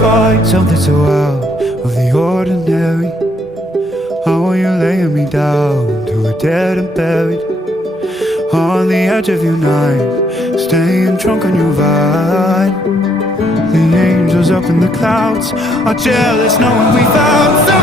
find something so out of the ordinary. How are you laying me down to a dead and buried on the edge of your night, staying drunk on your vine. The angels up in the clouds are jealous knowing we found